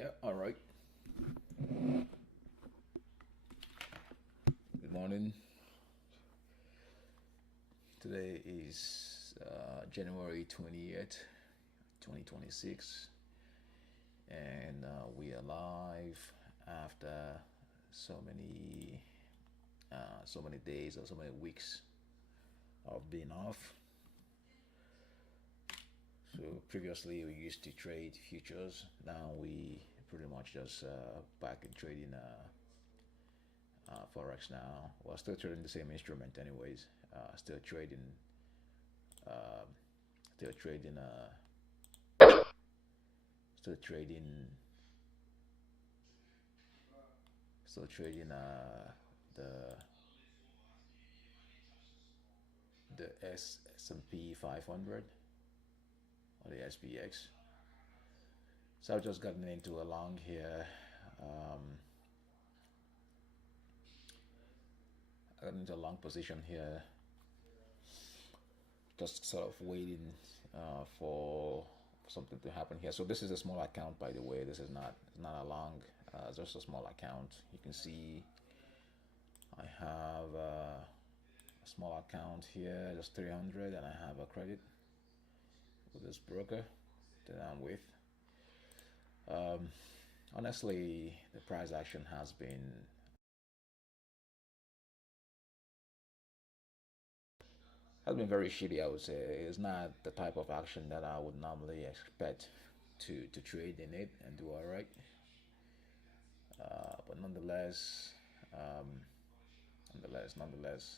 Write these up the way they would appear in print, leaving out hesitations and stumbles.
Yeah, all right. Good morning. Today is January 20th, 2026, and we are live after so many days or so many weeks of being off. So previously we used to trade futures. Now we pretty much just back in trading Forex now. Well, still trading the same instrument anyways. Still trading um, still trading still trading still trading the S&P 500 or the SPX. So I've just gotten into a long here. Um, I got into a long position here, just sort of waiting for something to happen here. So this is a small account, by the way. This is not a long, just a small account. You can see I have a small account here, just 300, and I have a credit with this broker that I'm with. Um, Honestly, the price action has been very shitty. I would say it's not the type of action that I would normally expect to trade in it and do all right. But um, nonetheless.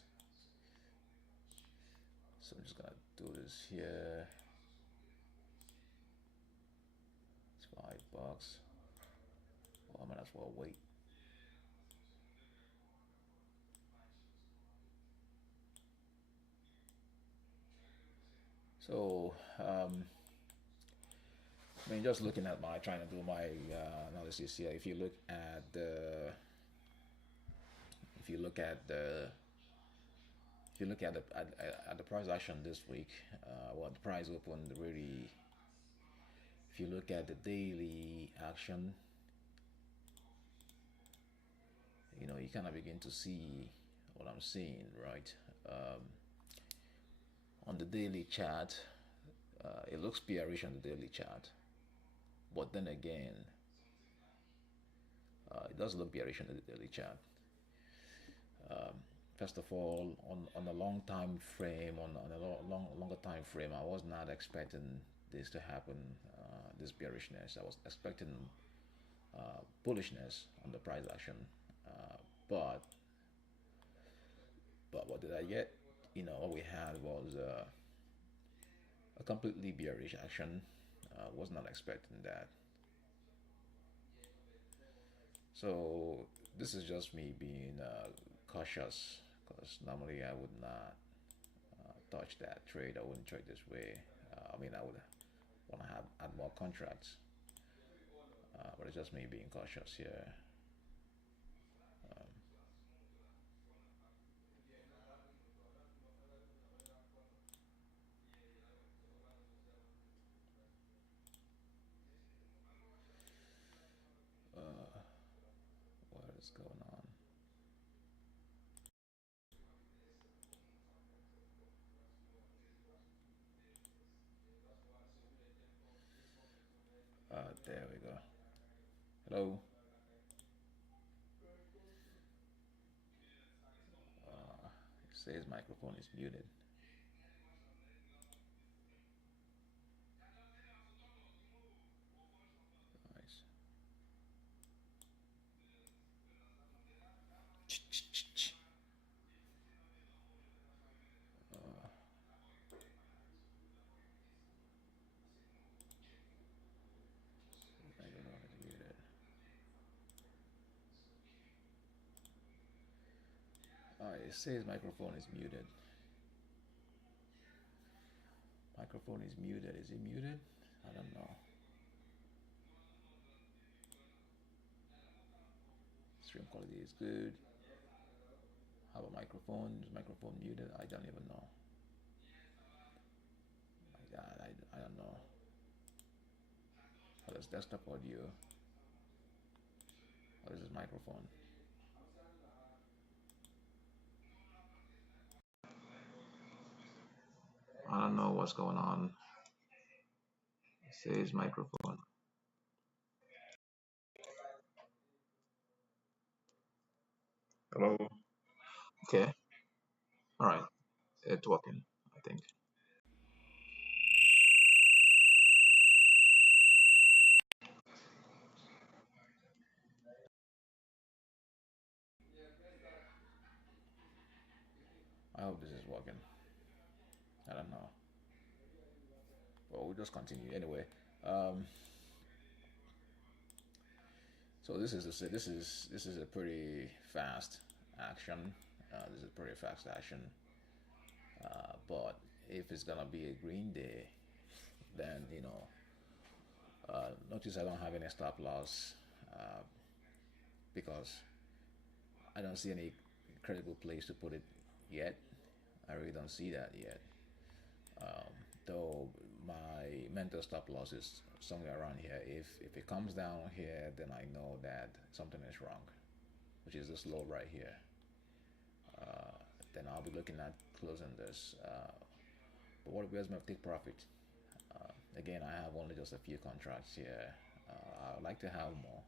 So I'm just gonna do this here. It's $5. Well, I might as well wait. So I mean, just looking at my trying to do my analysis here. If you look at the if you look at the price action this week, what the price opened really. If you look at the daily action, you kind of begin to see what I'm seeing, right? Um, on the daily chart, it looks bearish on the daily chart, but then again, it does look bearish on the daily chart. Um, First of all, on a long time frame, on a longer time frame, I was not expecting this to happen. This bearishness, I was expecting bullishness on the price action, uh, but what did I get? What we had was a completely bearish action. Was not expecting that. So this is just me being cautious because normally I would not touch that trade. I wouldn't trade this way. I mean, I would want to have add more contracts, but it's just me being cautious here. Um, uh, what is going on? There we go. Hello. It says microphone is muted. Nice. Uh, I don't know how to mute it. It says microphone is muted. Microphone is muted. Is it muted? I don't know. Stream quality is good. How about microphone? Is microphone muted? I don't even know. My God, I don't know. How does desktop audio? What is this microphone? I don't know what's going on. It says microphone. Hello. Okay. All right. It's working, I think. I hope this is working. I don't know. Well, we'll just continue anyway. Um, so this is a pretty fast action. This is a pretty fast action. But if it's gonna be a green day, then notice I don't have any stop loss because I don't see any credible place to put it yet. I really don't see that yet. Though my mental stop loss is somewhere around here. If it comes down here, then I know that something is wrong, which is this low right here. Then I'll be looking at closing this. But where's my take profit? Again, I have only just a few contracts here. I would like to have more,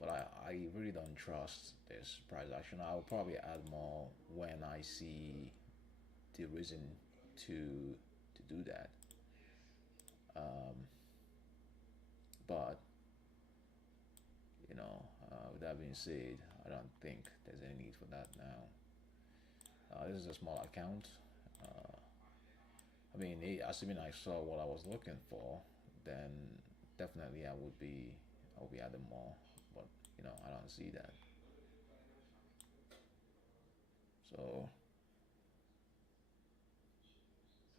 but I really don't trust this price action. I'll probably add more when I see the reason to do that. But with that being said, I don't think there's any need for that now. This is a small account. I mean, assuming I saw what I was looking for, then definitely I will be adding more. But I don't see that. So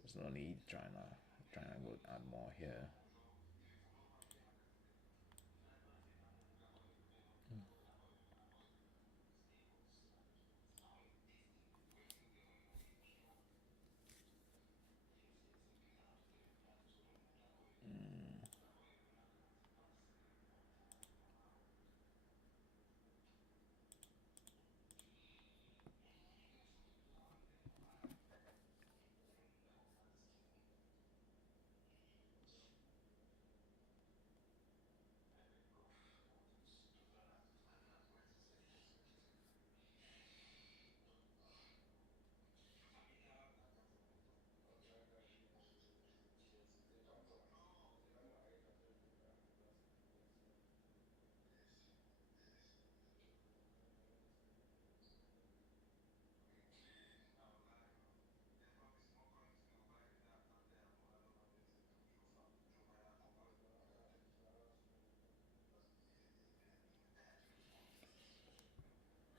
there's no need trying to go add more here.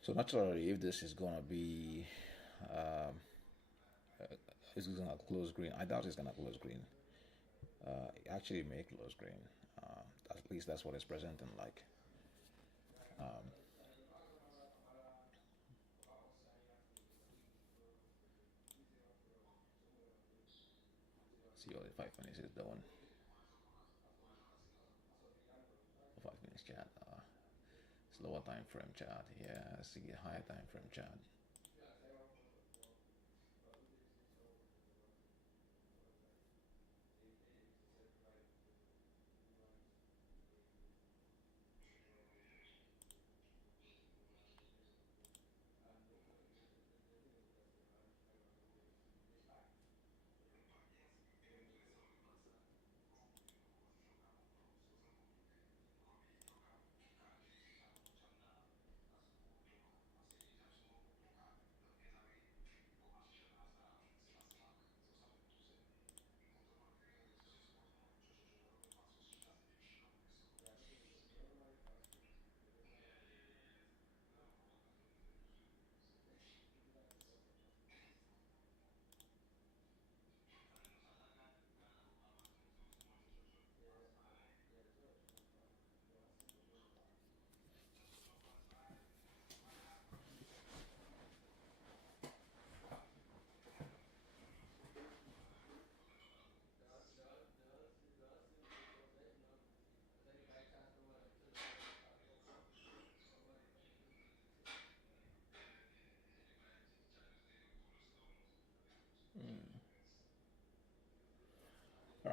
So naturally, if this is gonna be, um, is gonna close green. I doubt it's gonna close green. It actually may close green. At least that's what it's presenting like. See what the 5 minutes is doing. 5 minutes chart. Slower time frame chart. Yeah, see a higher time frame chart.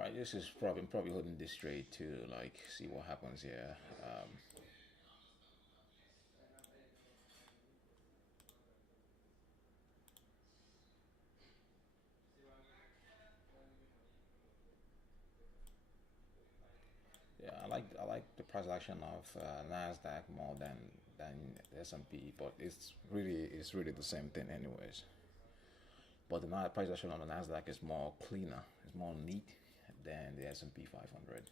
right, this is probably holding this straight to like see what happens here. Yeah, I like the price action of Nasdaq more than the S&P, but it's really the same thing anyways. But the price action on the Nasdaq is more cleaner, it's more neat than the S&P 500.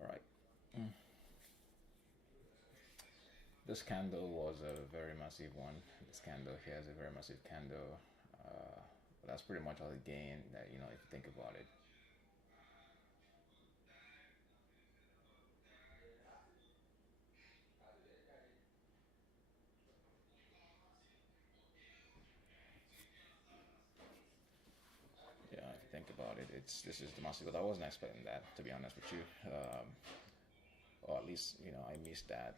All right, this candle was a very massive one. This candle here is a very massive candle. That's pretty much all the gain that if you think about it. Yeah, if you think about it, this is the massive. But I wasn't expecting that, to be honest with you, or at least I missed that.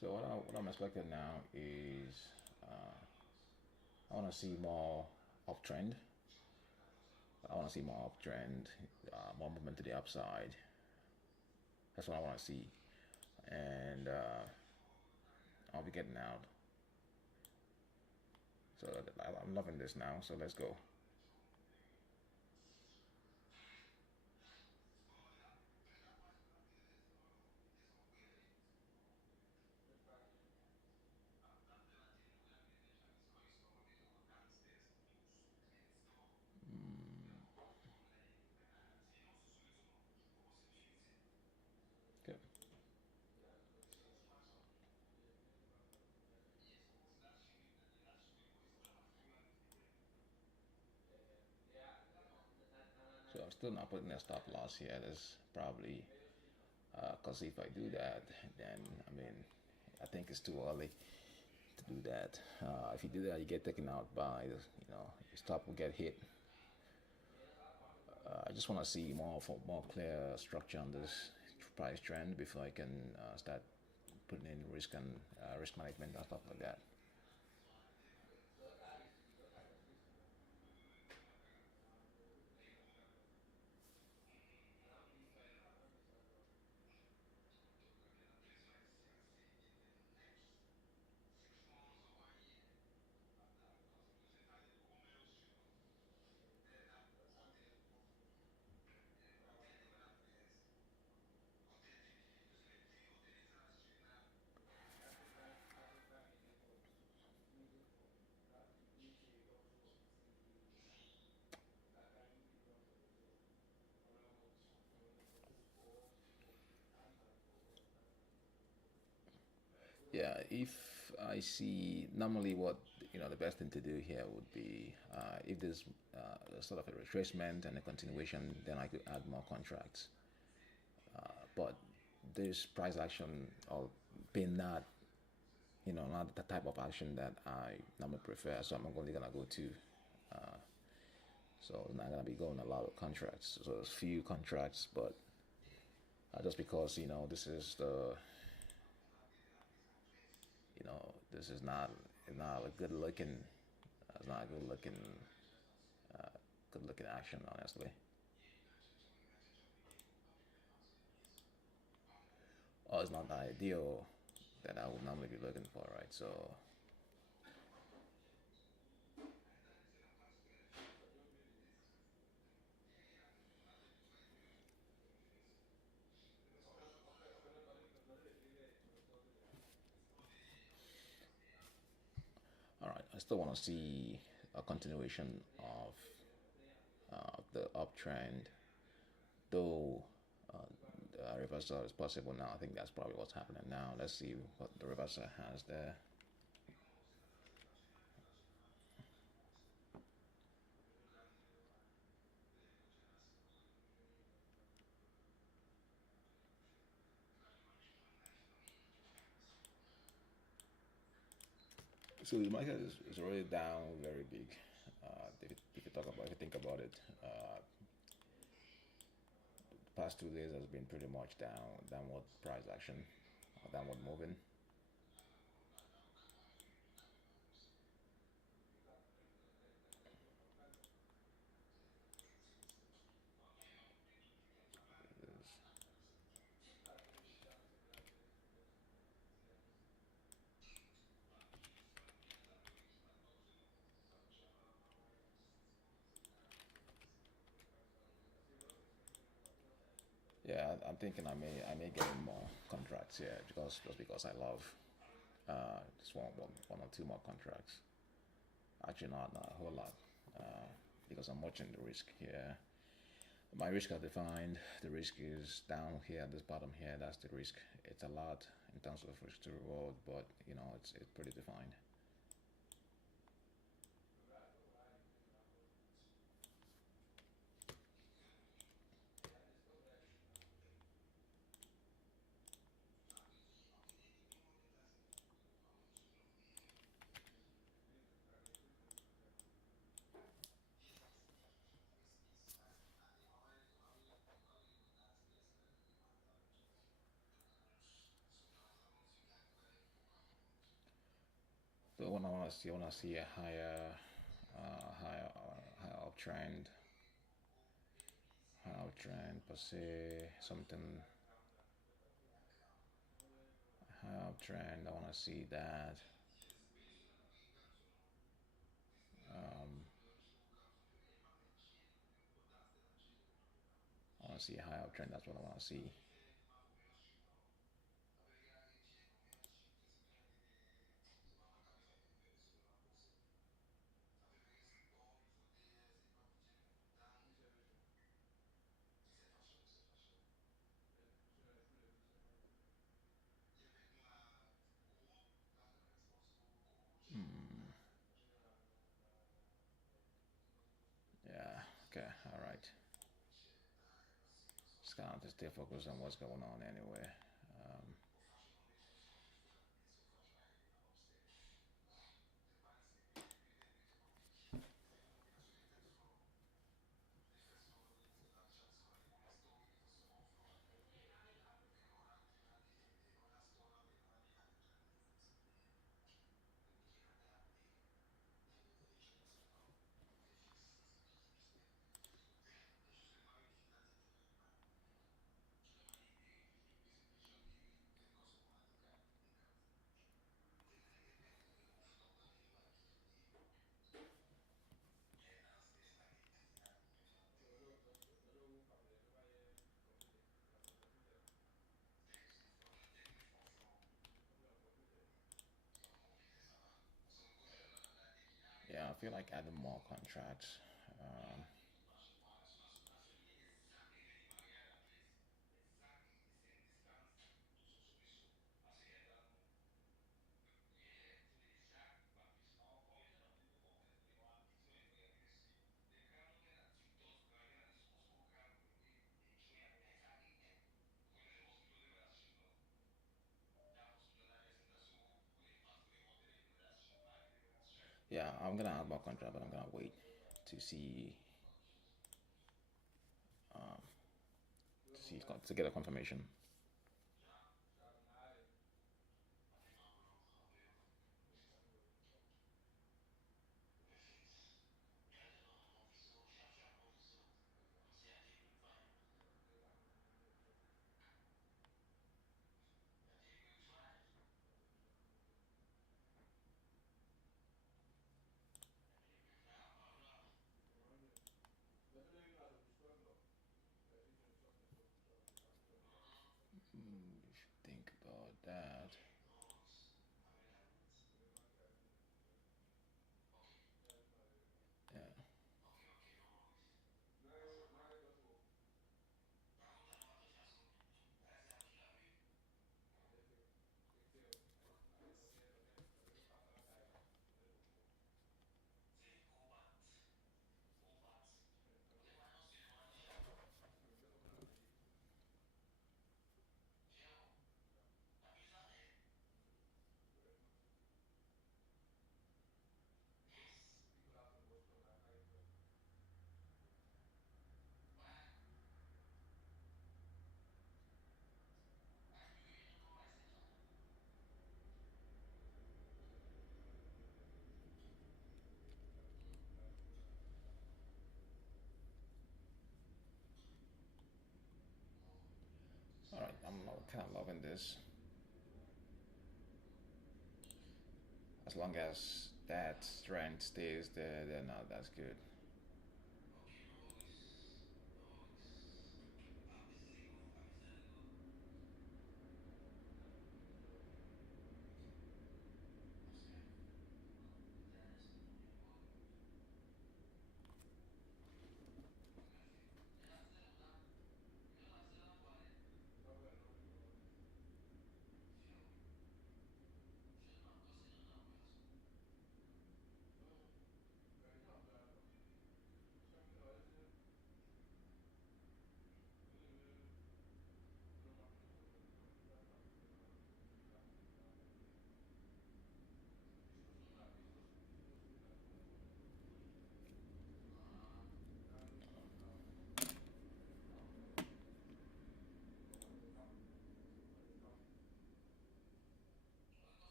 So what I'm expecting now is I want to see more uptrend. I want to see more uptrend, more movement to the upside. That's what I want to see, and I'll be getting out. So I'm loving this now. So let's go. Good. So I'm still not putting a stop loss here. There's probably because if I do that, then I mean I think it's too early to do that. If you do that, you get taken out by your stop will get hit. I just want to see more clear structure on this price trend before I can start putting in risk and risk management and stuff like that. Yeah, if I see normally what the best thing to do here would be if there's sort of a retracement and a continuation, then I could add more contracts. But this price action or being not the type of action that I normally prefer, so I'm only gonna go to. So I'm not gonna be going a lot of contracts. So there's few contracts, but just because this is not a it's not a good looking action, honestly. Oh, it's not the ideal that I would normally be looking for, right? All right, I still want to see a continuation of the uptrend, though the reversal is possible now. I think that's probably what's happening now. Let's see what the reversal has there. So the market is already down very big. If you think about it, the past 2 days has been pretty much downward price action, downward moving. Yeah, I'm thinking I may get in more contracts here because just because I love just one or two more contracts. Actually, not a whole lot because I'm watching the risk here. My risk are defined. The risk is down here at this bottom here. That's the risk. It's a lot in terms of risk to reward, but it's pretty defined. So when I want to see a higher uptrend per se, something high uptrend. I want to see that. Um, I want to see a high uptrend. That's what I want to see. Yeah. Okay. All right. Just kind of to stay focused on what's going on anyway. Um, yeah, I feel like adding more contracts. Um, yeah, I'm gonna add more contract, but I'm gonna wait to see to get a confirmation. kind of loving this. As long as that strength stays there, then that's good.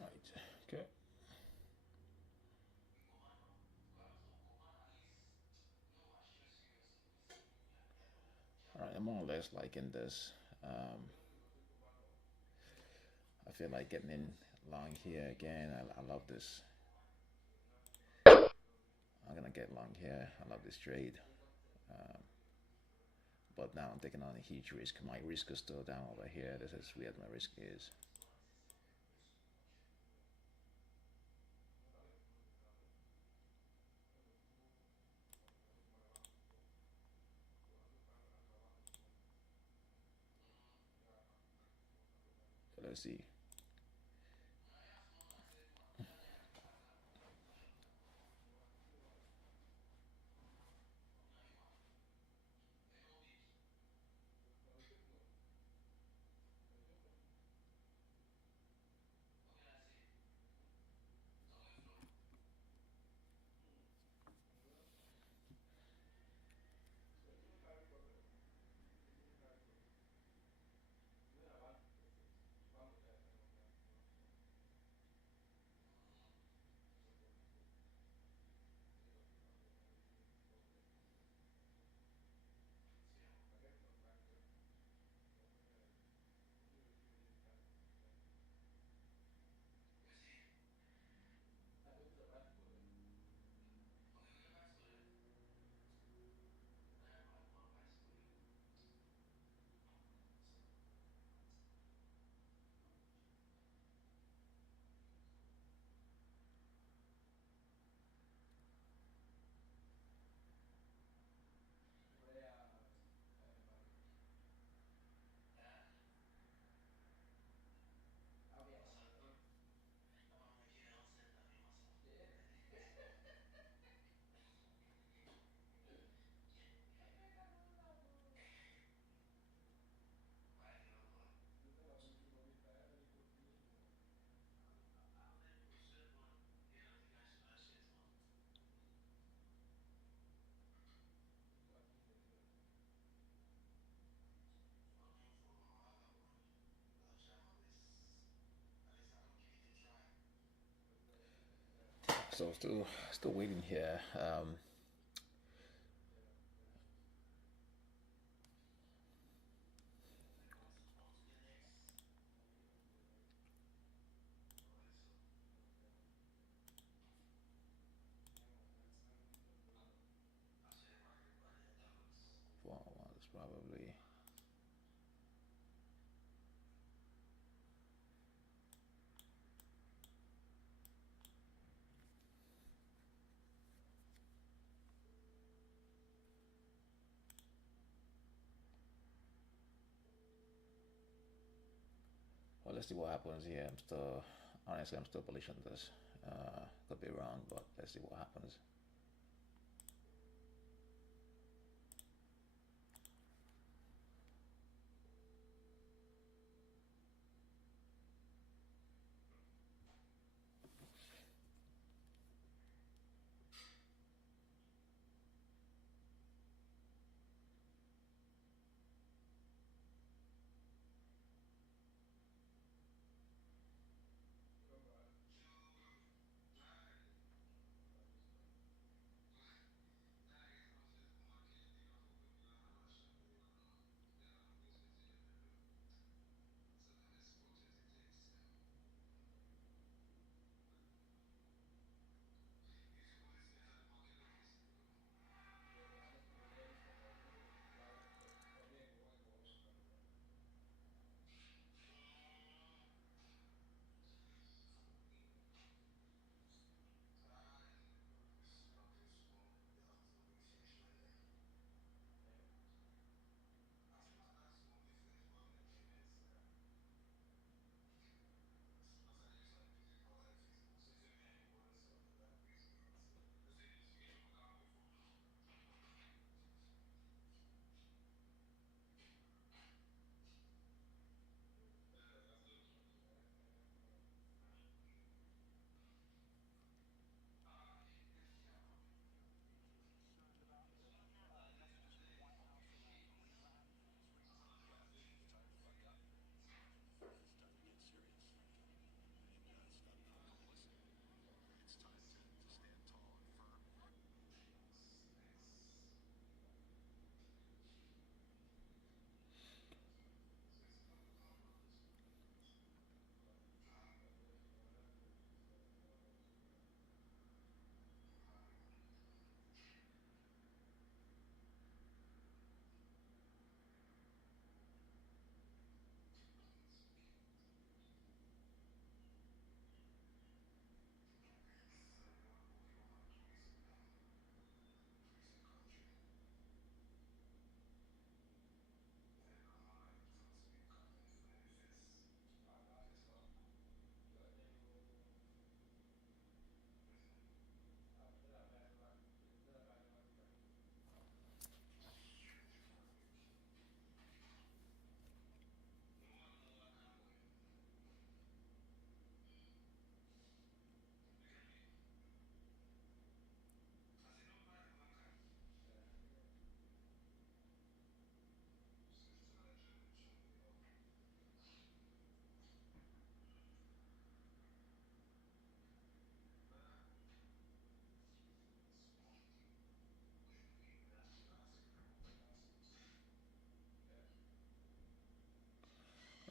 Right. Okay. All right. I'm more or less liking this. Um, I feel like getting in long here again. I love this. I'm gonna get long here. I love this trade. Um, but now I'm taking on a huge risk. My risk is still down over here. This is where my risk is. So let's see. So still waiting here. Well, it's probably Well, let's see what happens here. I'm still, honestly, I'm still bullish on this. Could be wrong, but let's see what happens.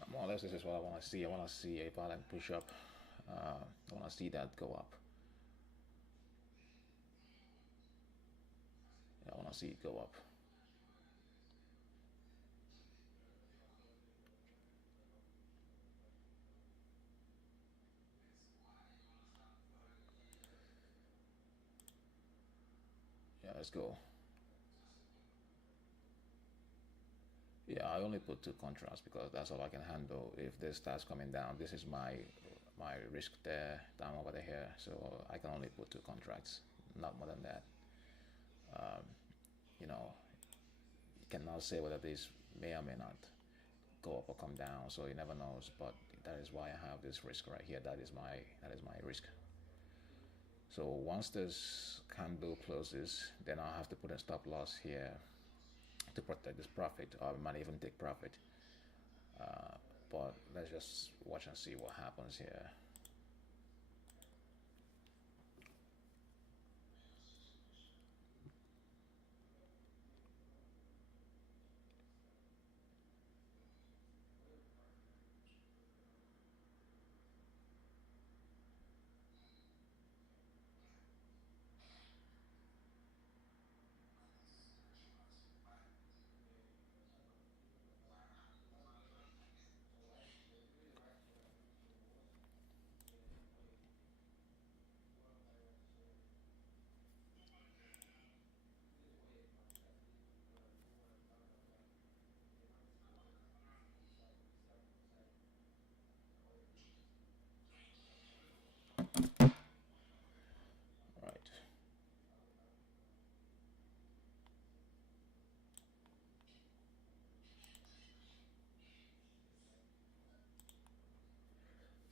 More or less, this is what I want to see. I want to see a violent push up. I want to see that go up. Yeah, I want to see it go up. Yeah, let's go. Yeah, I only put two contracts because that's all I can handle. If this starts coming down, this is my risk there, down over here. So I can only put two contracts, not more than that. You know, you cannot say whether this may or may not go up or come down. So you never knows. But that is why I have this risk right here. That is my risk. So once this candle closes, then I'll have to put a stop loss here to protect this profit, or I might even take profit. But let's just watch and see what happens here.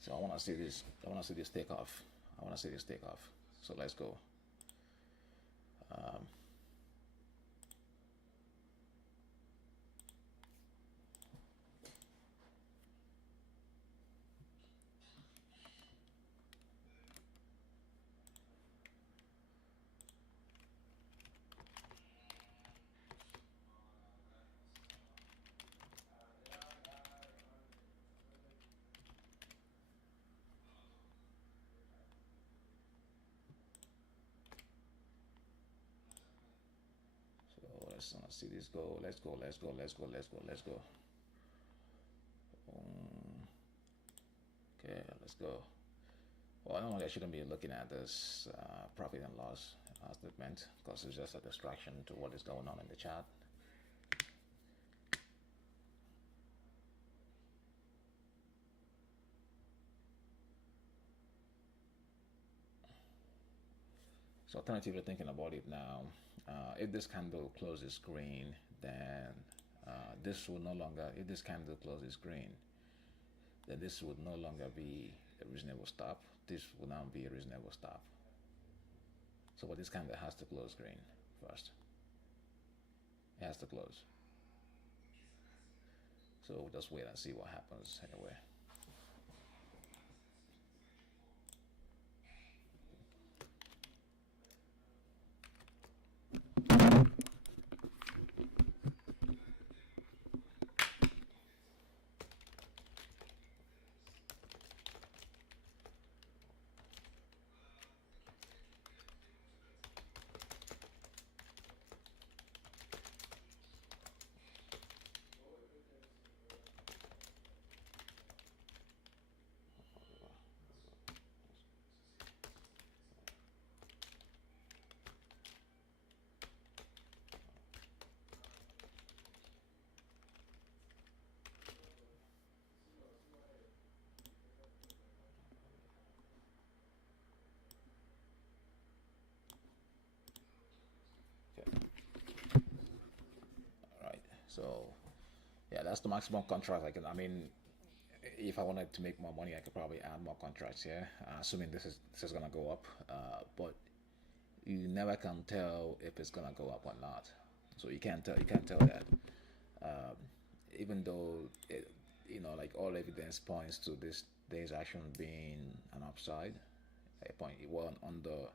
So I want to see this. I want to see this take off. I want to see this take off. So let's go. So let's see this go. Let's go. Let's go. Let's go. Let's go. Let's go. Okay, let's go. Well, normally I shouldn't be looking at this profit and loss statement because it's just a distraction to what is going on in the chat. So alternatively thinking about it now, if this candle closes green, then this will no longer, if this candle closes green, then this would no longer be a reasonable stop. This will now be a reasonable stop. So what this candle has to close green first. It has to close. So we'll just wait and see what happens anyway. All right. So yeah, that's the maximum contract I can. I mean, if I wanted to make more money, I could probably add more contracts here, assuming this is gonna go up. But you never can tell if it's gonna go up or not. So you can't tell. You can't tell that. Um, Even though like all evidence points to this day's action being an upside, a point well on the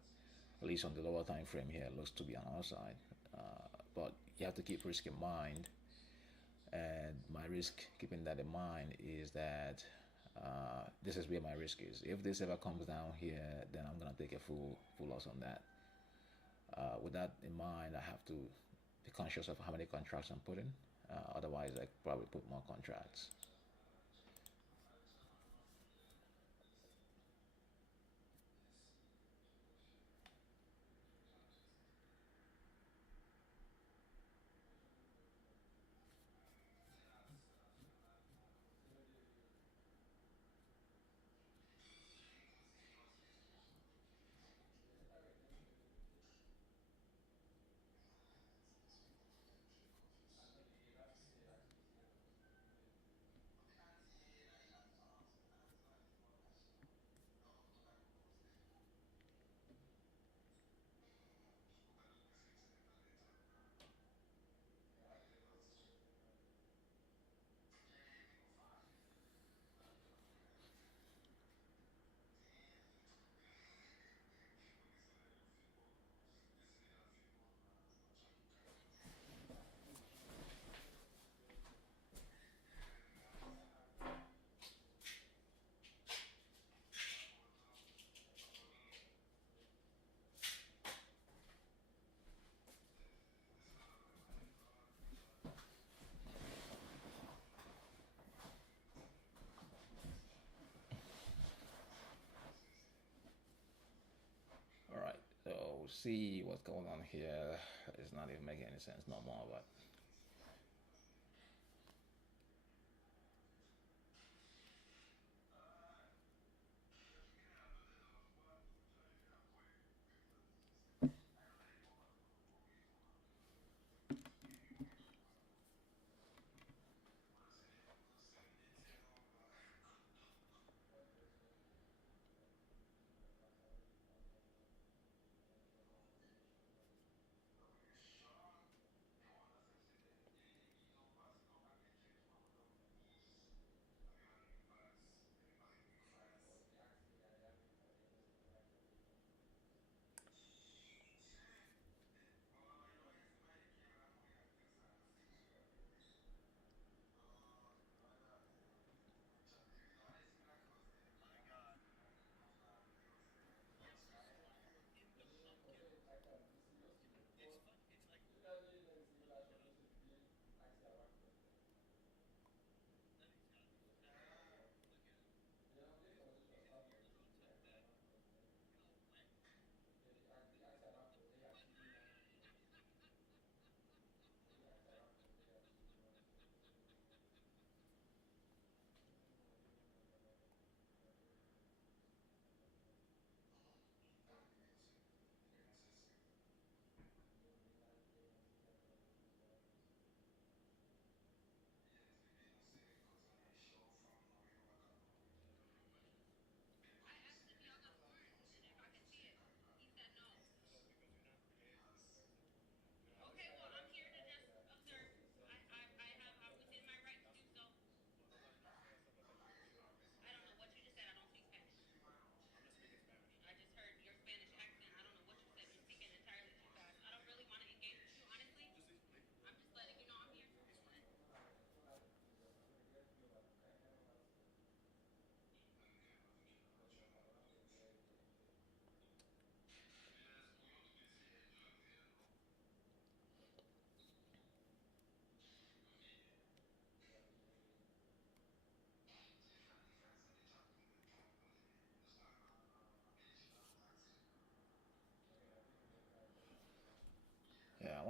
at least on the lower time frame here it looks to be an upside. But you have to keep risk in mind, and my risk, keeping that in mind, is that this is where my risk is. If this ever comes down here, then I'm gonna take a full loss on that. With that in mind, I have to be conscious of how many contracts I'm putting. Otherwise, I probably put more contracts. All right, so we'll see what's going on here. It's not even making any sense no more, but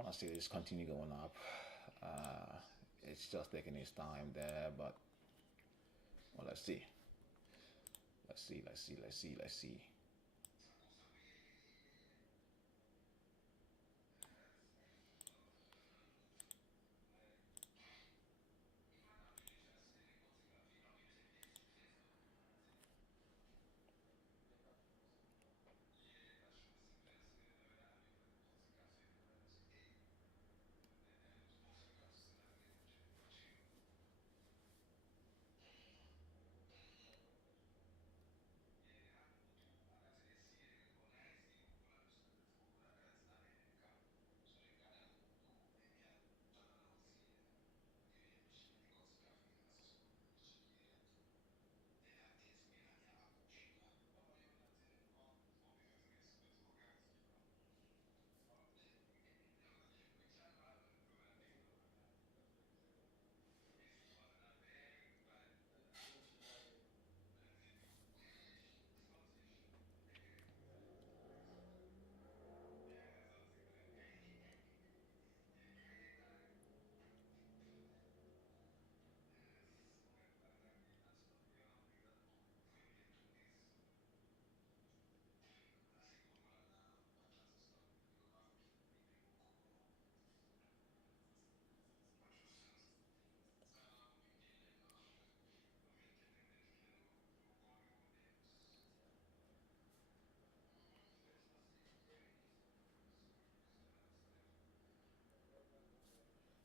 want to see this continue going up. It's just taking its time there, but well, let's see. Let's see.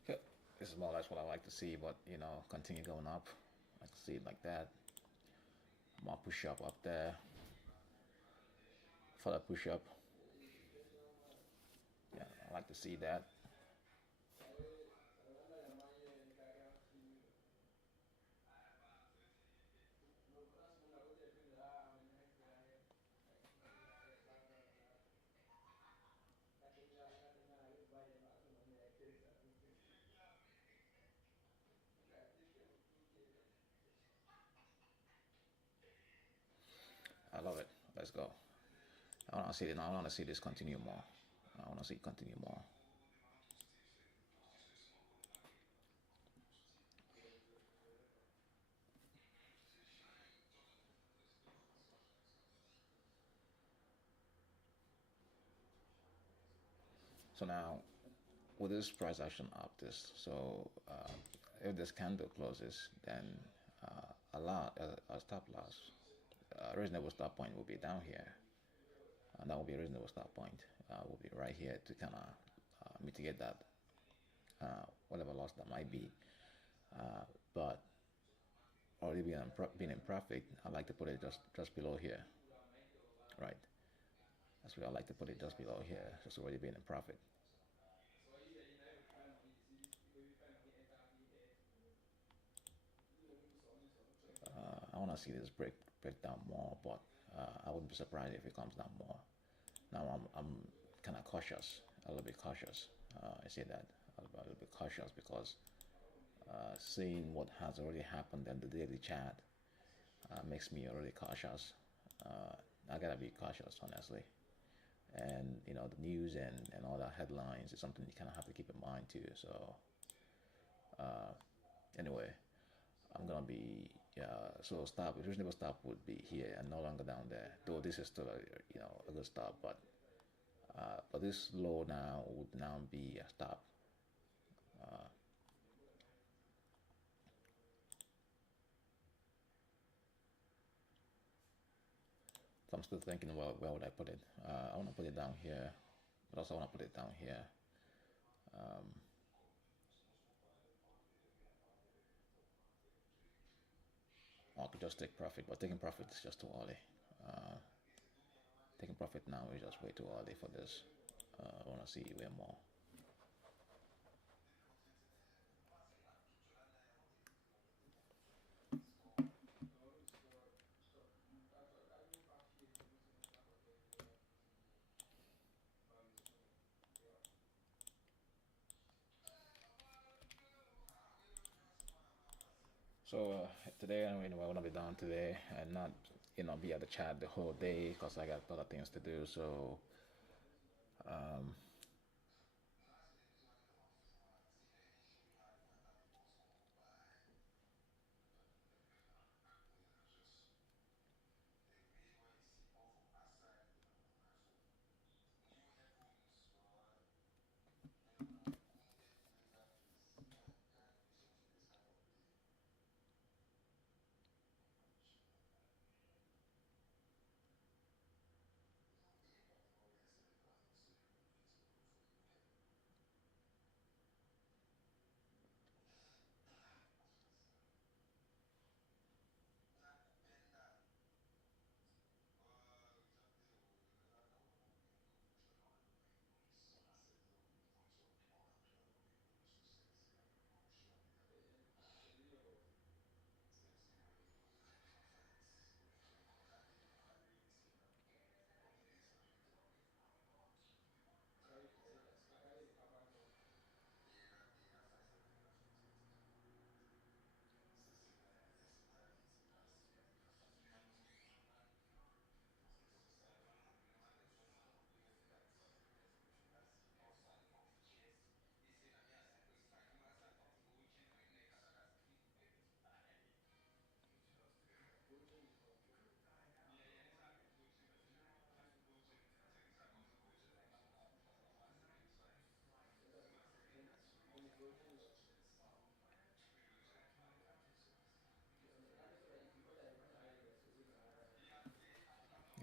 Okay. This is more or less what I like to see, but continue going up. I like to see it like that. More push up there. For the push up. Yeah, I like to see that. I love it. Let's go. I want to see it. I want to see this continue more. I want to see it continue more. So now, with this price action up, if this candle closes, then a stop loss, a reasonable stop point will be down here, and that will be a reasonable stop point. Will be right here to kind of mitigate that whatever loss that might be. But already being in profit, I like to put it just below here, right? That's where I like to put it, just below here, just already being in profit. I want to see this break down more, but I wouldn't be surprised if it comes down more. Now I'm kind of cautious, a little bit cautious. I say that a little bit cautious because seeing what has already happened in the daily chat makes me already cautious. I gotta be cautious, honestly. And the news and all the headlines is something you kind of have to keep in mind too. So anyway, I'm gonna be so stop. Reasonable stop would be here and no longer down there. Though this is still a good stop, but this low now would now be a stop. So I'm still thinking, well, where would I put it? I want to put it down here, but also I want to put it down here. I could just take profit, but taking profit is just too early. Taking profit now is just way too early for this. I want to see way more. So today, I want to be down today and not, be at the chat the whole day because I got other things to do. So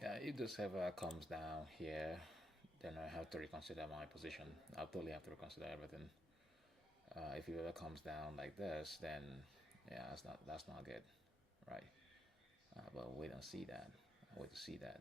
Yeah, if this ever comes down here, then I have to reconsider my position. I'll totally have to reconsider everything. If it ever comes down like this, then yeah, that's not good, right? But wait and see that. Wait to see that.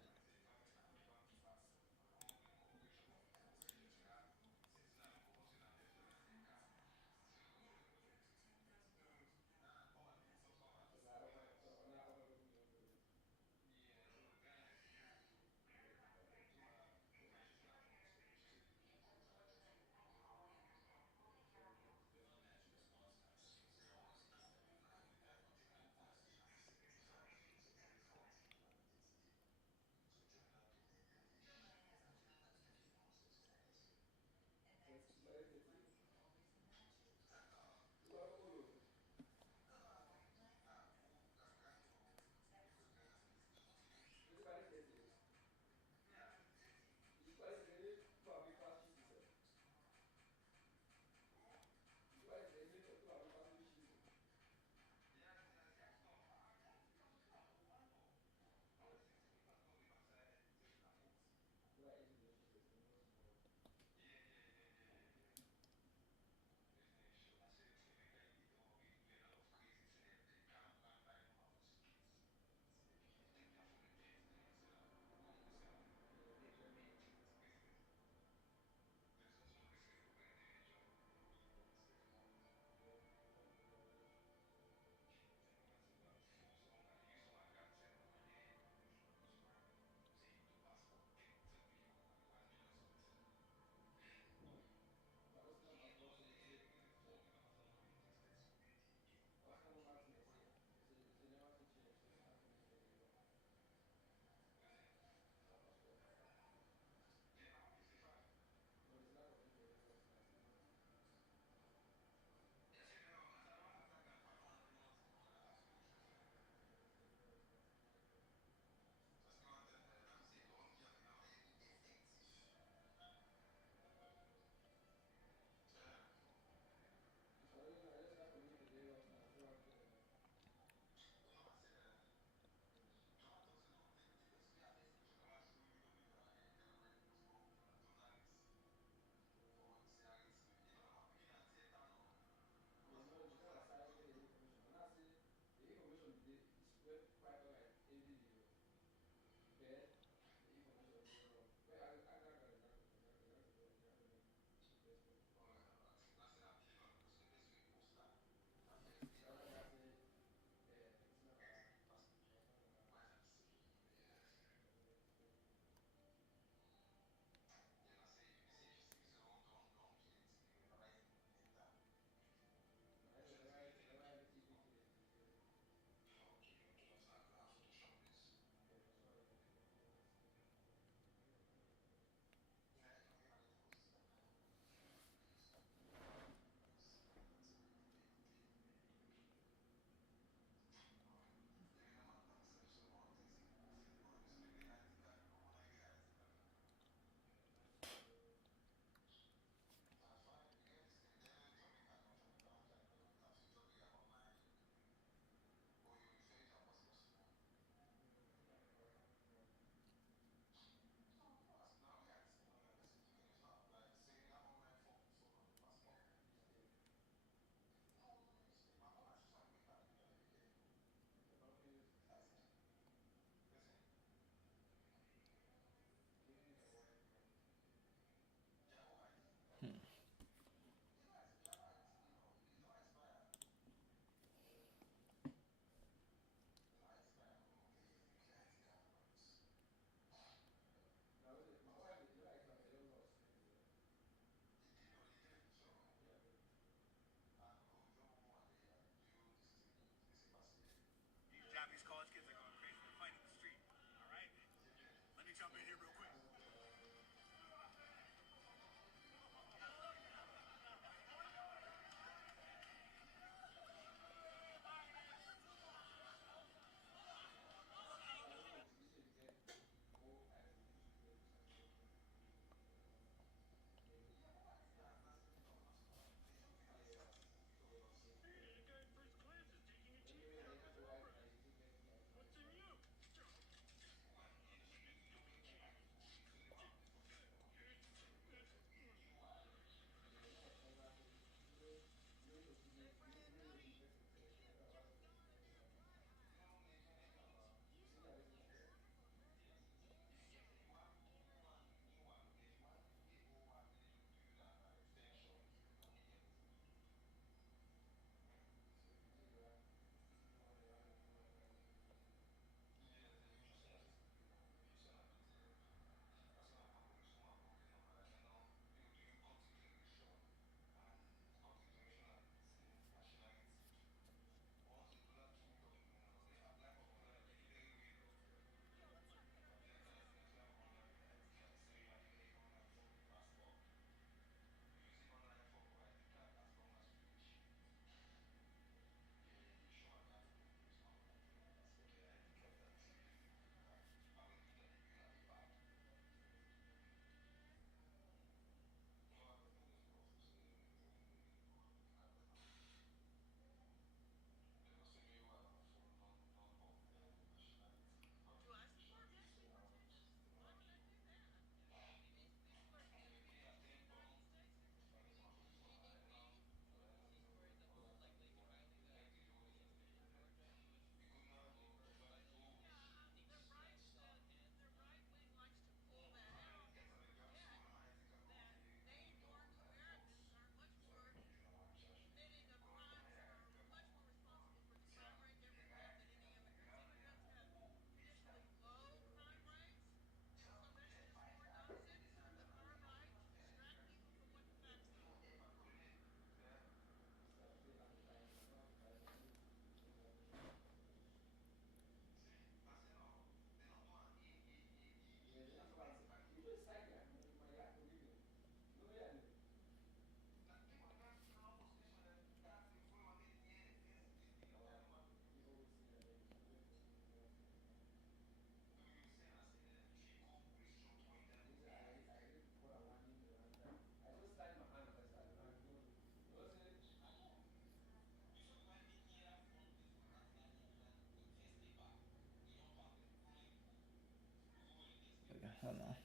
I don't know.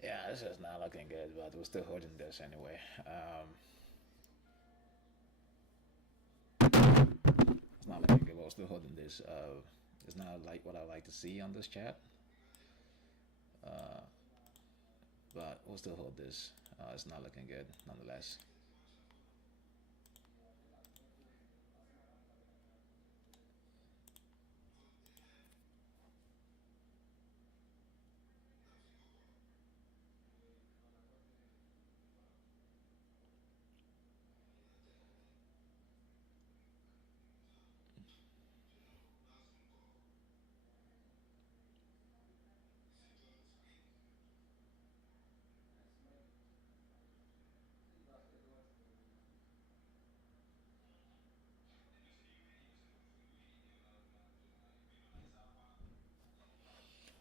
Yeah, this is not looking good, but we're still holding this anyway. It's not looking good, but we're still holding this. It's not like what I like to see on this chat, but we'll still hold this. It's not looking good, nonetheless.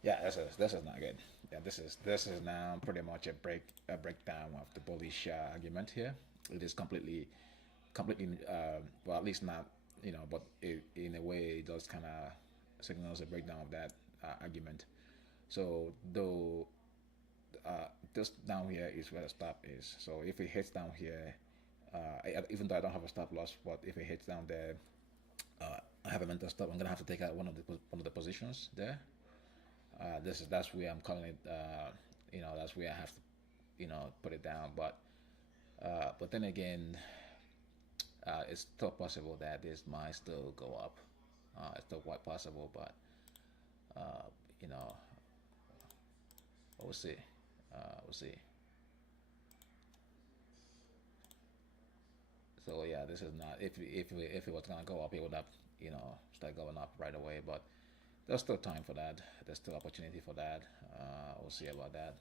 Yeah, this is not good. Yeah, this is now pretty much a breakdown of the bullish argument here. It is completely well, at least not, but in a way it does kind of signals a breakdown of that argument. So though this down here is where the stop is. So if it hits down here, even though I don't have a stop loss, but if it hits down there, I have a mental stop. I'm gonna have to take out one of the positions there. That's where I'm calling it. That's where I have to, put it down. But then again, it's still possible that this might still go up. It's still quite possible, but uh, you know, we'll see. We'll see. So yeah, this is not. If it was gonna go up, it would have, start going up right away. But there's still time for that. There's still opportunity for that. We'll see about that.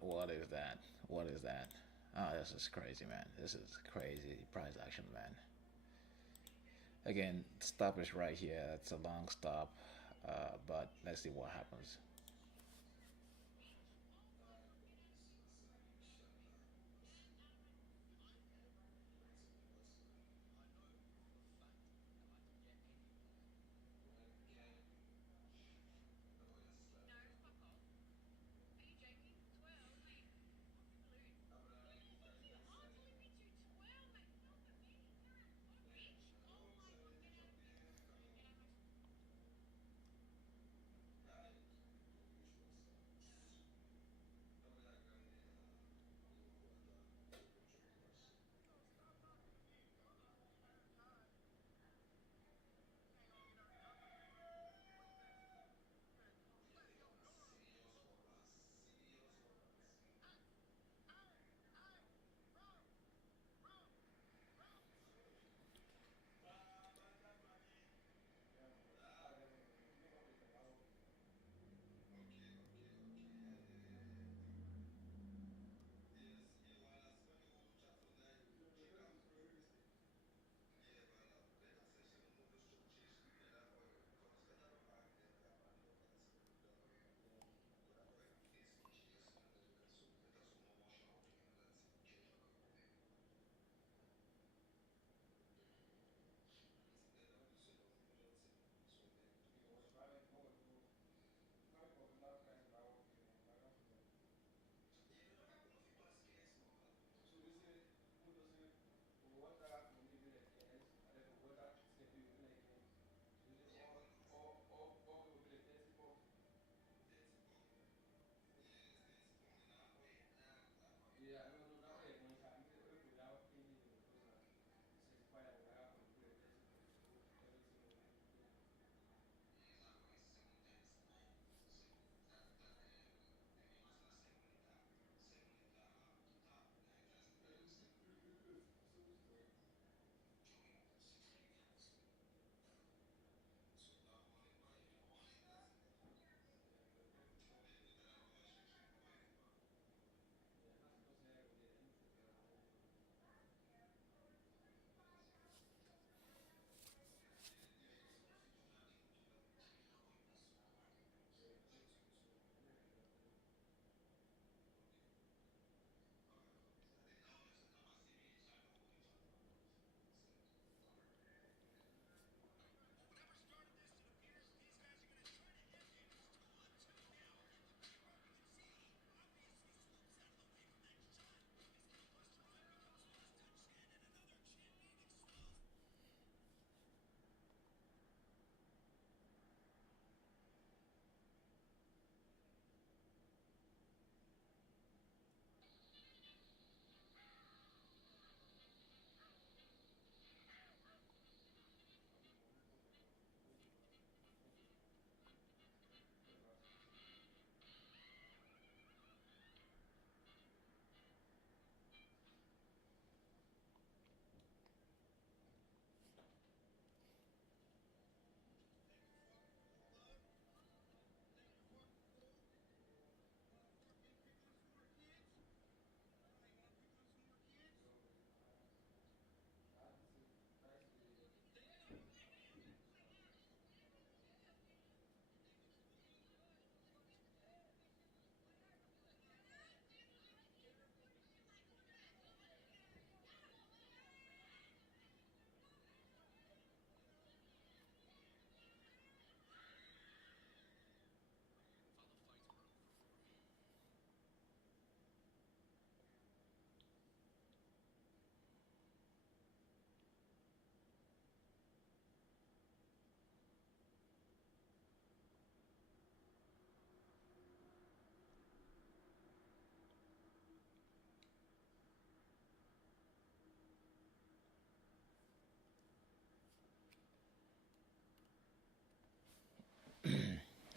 What is that? What is that? Oh, this is crazy, man. This is crazy price action, man. Again, stop is right here. That's a long stop, but let's see what happens.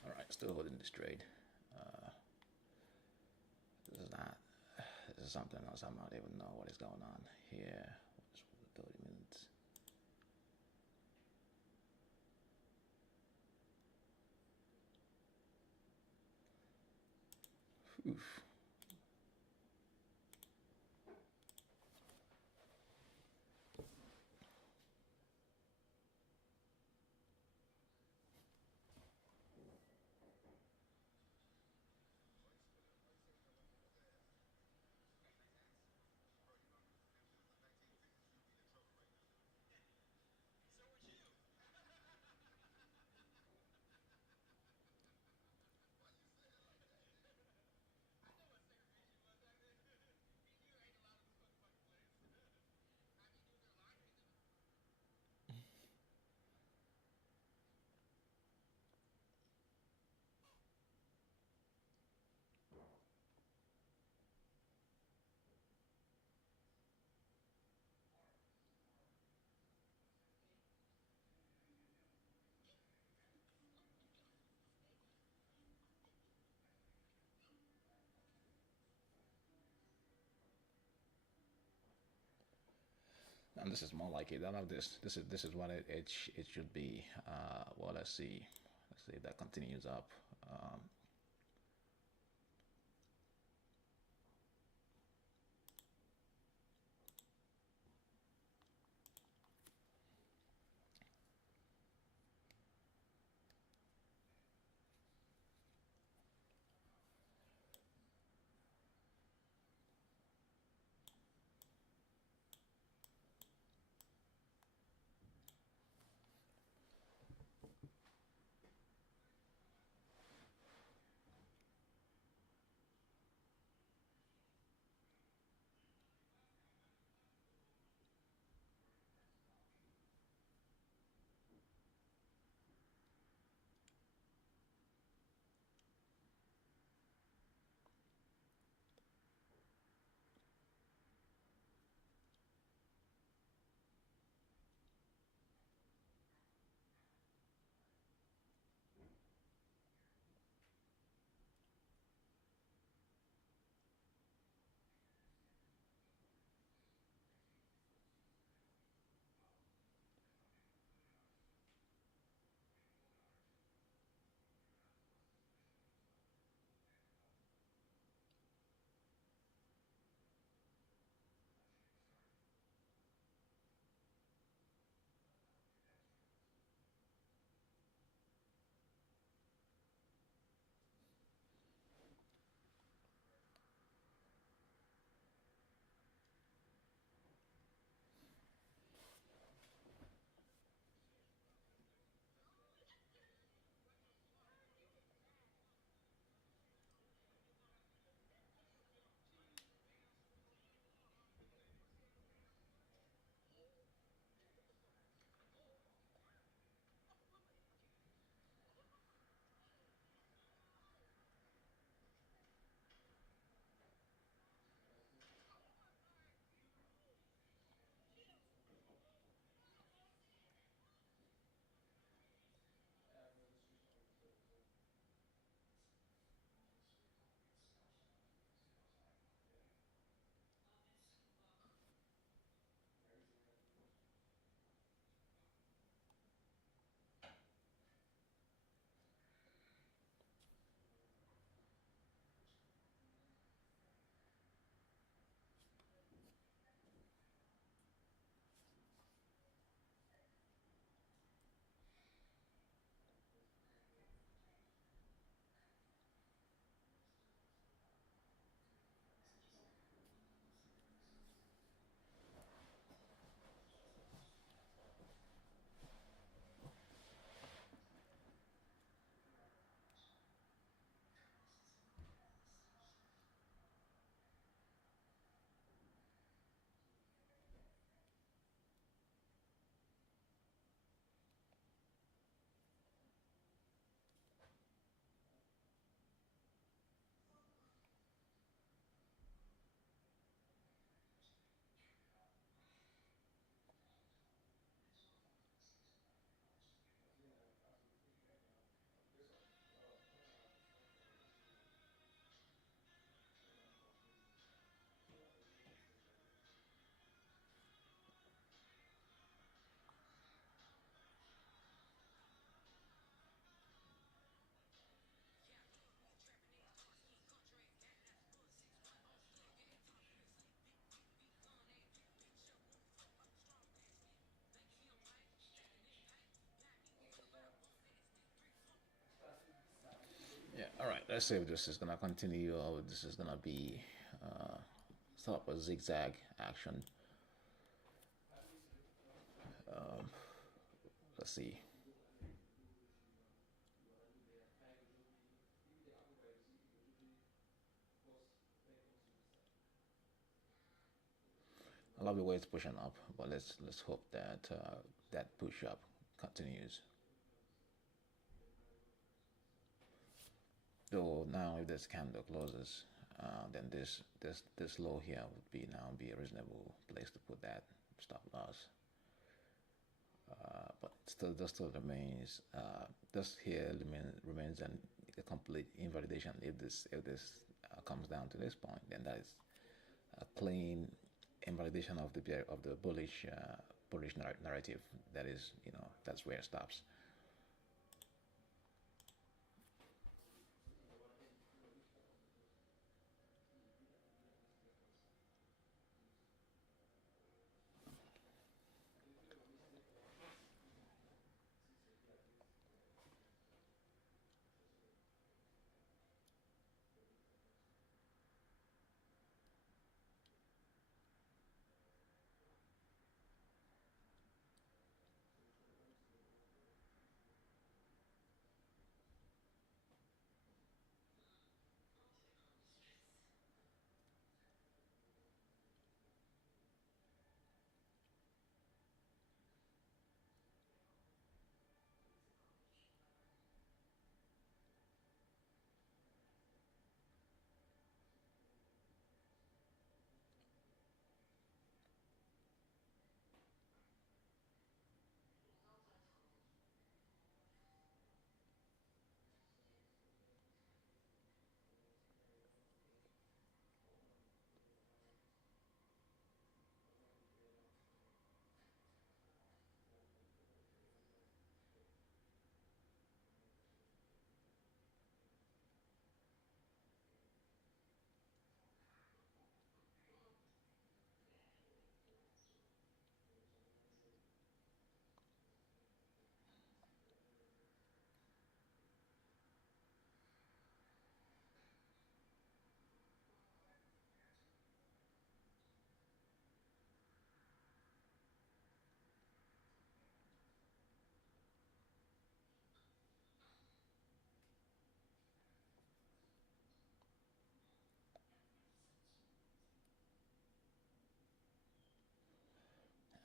All right, still holding this trade. Uh, this is not. This is something else. I'm not even know what is going on here. What's the 30 minutes? Oof. and this is more like it. I love this. This is what it should be. Well, let's see. Let's see if that continues up. Um, yeah. All right. Let's see if this is gonna continue or this is gonna be uh, sort of a zigzag action. Let's see. I love the way it's pushing up, but let's hope that that push up continues. So now, if this candle closes, then this low here would be now be a reasonable place to put that stop loss. But still, this still remains. This here remains a complete invalidation. If this comes down to this point, then that is a clean invalidation of the bullish narrative. That is, that's where it stops.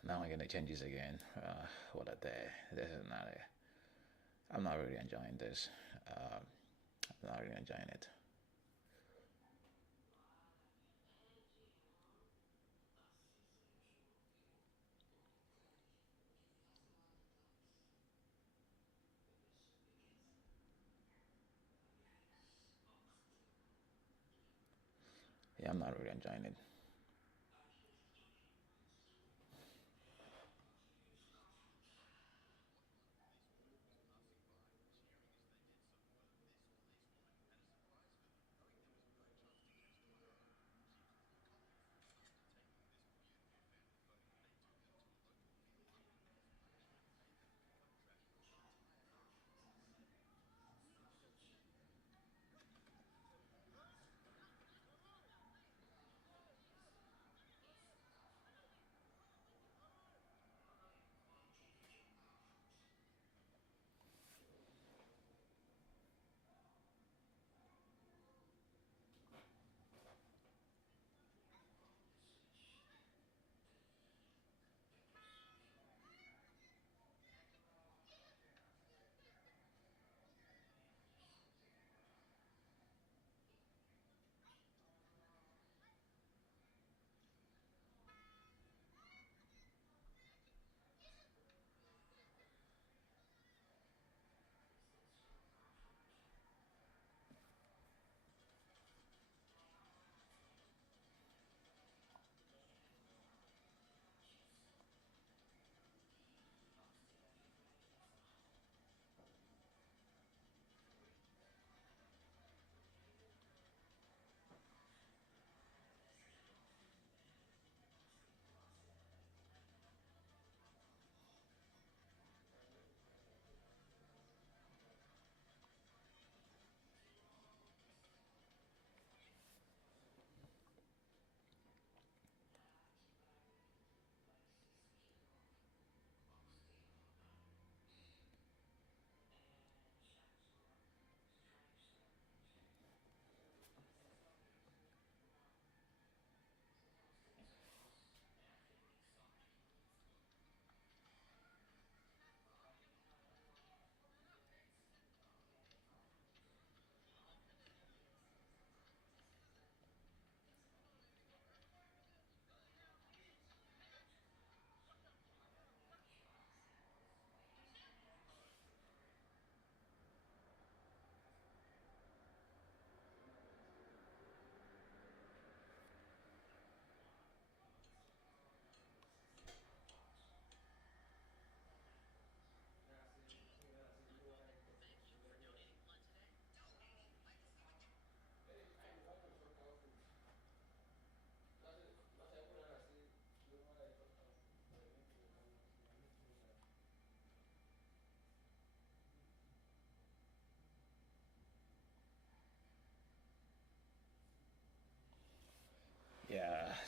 Now I'm gonna change this again. What are they? This is not a. I'm not really enjoying this. I'm not really enjoying it. Yeah, I'm not really enjoying it.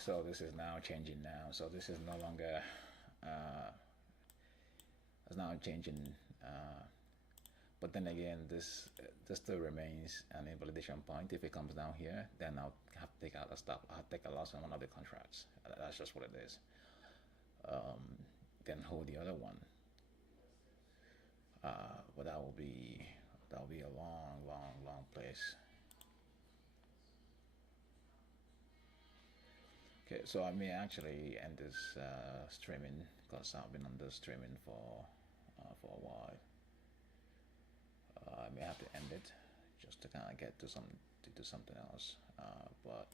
So this is now changing now. So this is no longer, it's now changing. But then again, this still remains an invalidation point. If it comes down here, then I'll have to take out a stop. I'll take a loss on one of the contracts. That's just what it is. Then hold the other one. But that will be a long, long, long place. Okay, so I may actually end this streaming because I've been on this streaming for a while. I may have to end it just to kind of get to do something else. But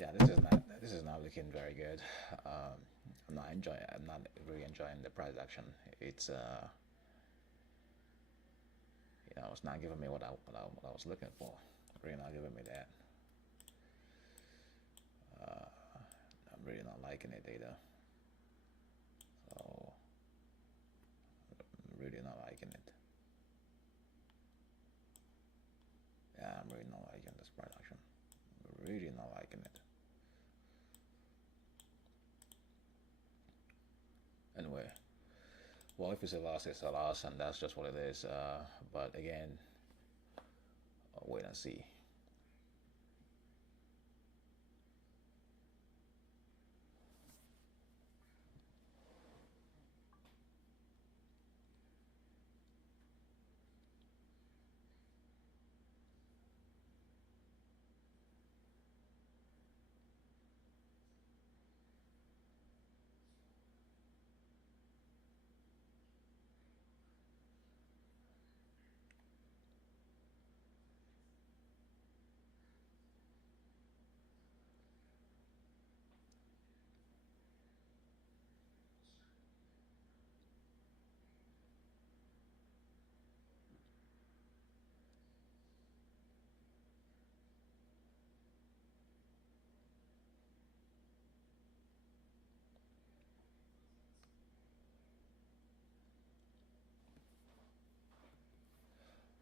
yeah, this is not looking very good. I'm not really enjoying the price action. It's it's not giving me what I was looking for. Really not giving me that. I'm really not liking it either. So I'm really not liking it. Yeah, I'm really not liking this price action. Really not liking it. Anyway, well, if it's a loss, it's a loss, and that's just what it is. But again, I'll wait and see.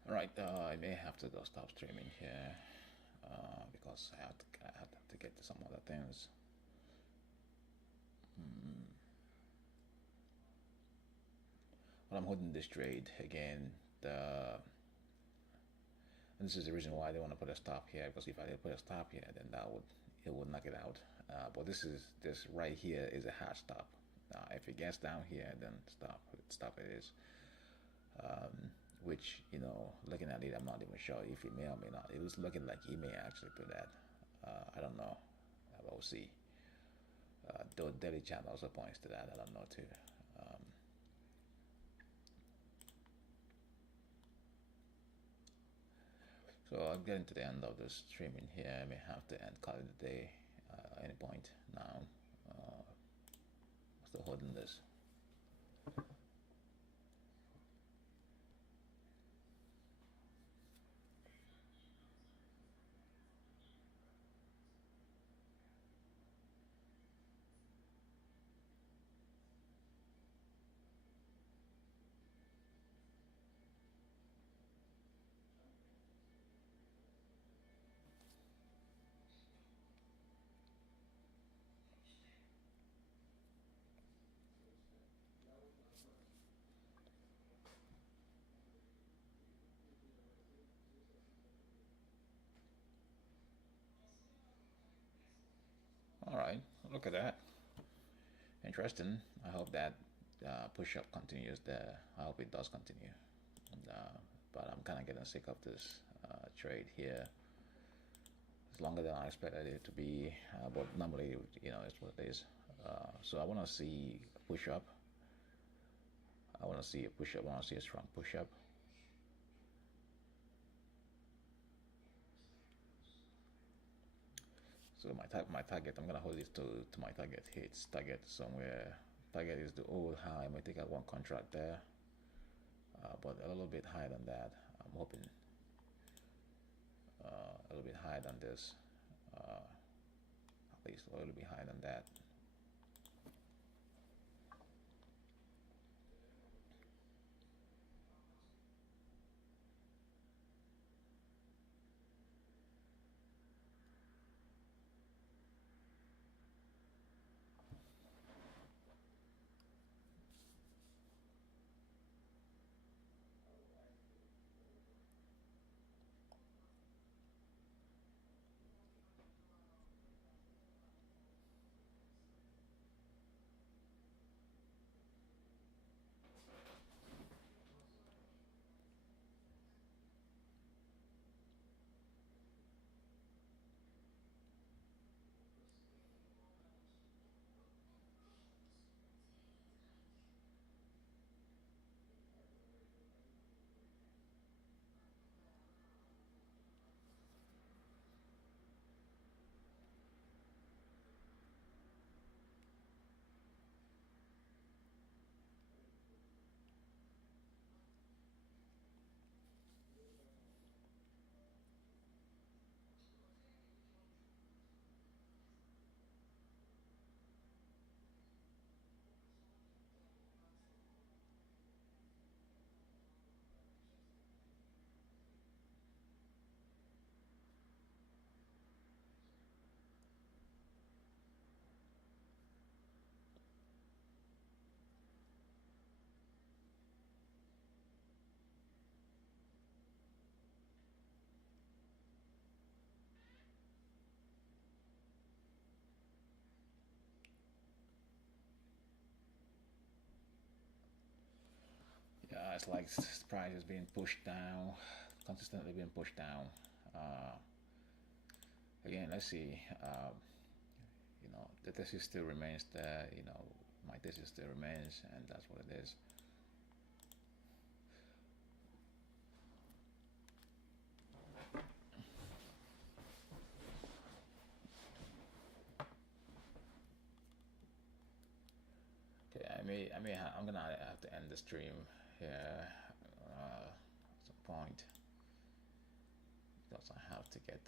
All right, I may have to go stop streaming here because I have to get to some other things. But I'm holding this trade again. And this is the reason why I don't want to put a stop here, because if I did put a stop here, then it would knock it out. But this right here is a hard stop. If it gets down here, then stop it is. Which, looking at it, I'm not even sure if it may or may not. It was looking like he may actually do that. I don't know. We'll see. Though daily chart also points to that. I don't know too. So I'm getting to the end of the streaming here. I may have to call it a day at any point now. Still holding this. All right, look at that. Interesting. I hope that push-up continues there. I hope it does continue. But I'm kind of getting sick of this trade here. It's longer than I expected it to be, but normally, it's what it is. So I want to see a push-up. I want to see a push-up. I want to see a strong push-up. So my target, I'm gonna hold this to my target hits. Target somewhere. Target is the old high. I might take out one contract there, but a little bit higher than that. I'm hoping a little bit higher than this. At least a little bit higher than that. it's like price is being pushed down, consistently being pushed down. Again, let's see. You know, the thesis still remains there. You know, my thesis still remains, and that's what it is. Okay, I'm gonna have to end the stream here at some point because I have to get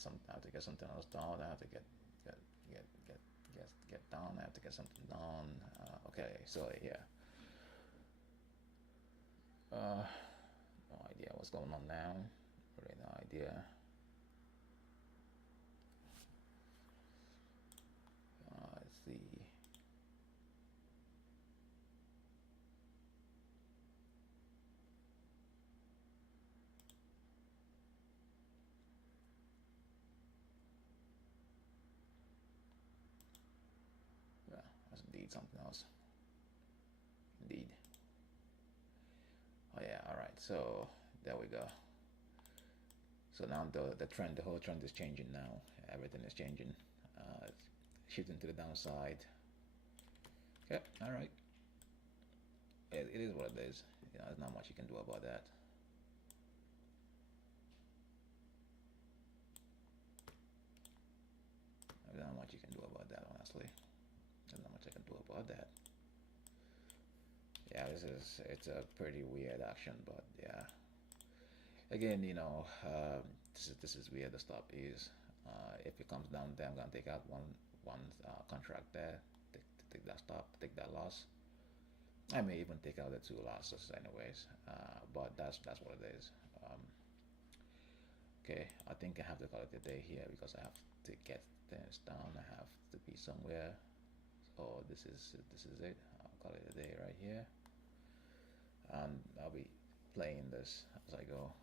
something else done. I have to get get get get down. I have to get something done. Okay, so yeah. No idea what's going on now. Really, no idea. Let's see. Yeah, that's indeed something else. Indeed. Oh yeah. All right. So there we go. So now the whole trend is changing now. Everything is changing. It's shifting to the downside. Okay. All right. It is what it is. You know, there's not much you can do about that. There's not much you can do about that, honestly. There's not much I can do about that. Yeah, it's a pretty weird action, but yeah. Again, you know, this is where the stop is. If it comes down there, I'm gonna take out one contract there, take that stop, take that loss. I may even take out the two losses, anyways. But that's what it is. Okay, I think I have to call it a day here because I have to get things done. I have to be somewhere. So this is it. I'll call it a day right here, and I'll be playing this as I go.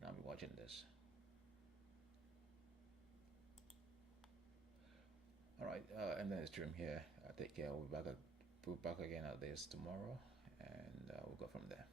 And I'll be watching this. All right, and then the stream here. Take care. We'll be back again at this tomorrow, and we'll go from there.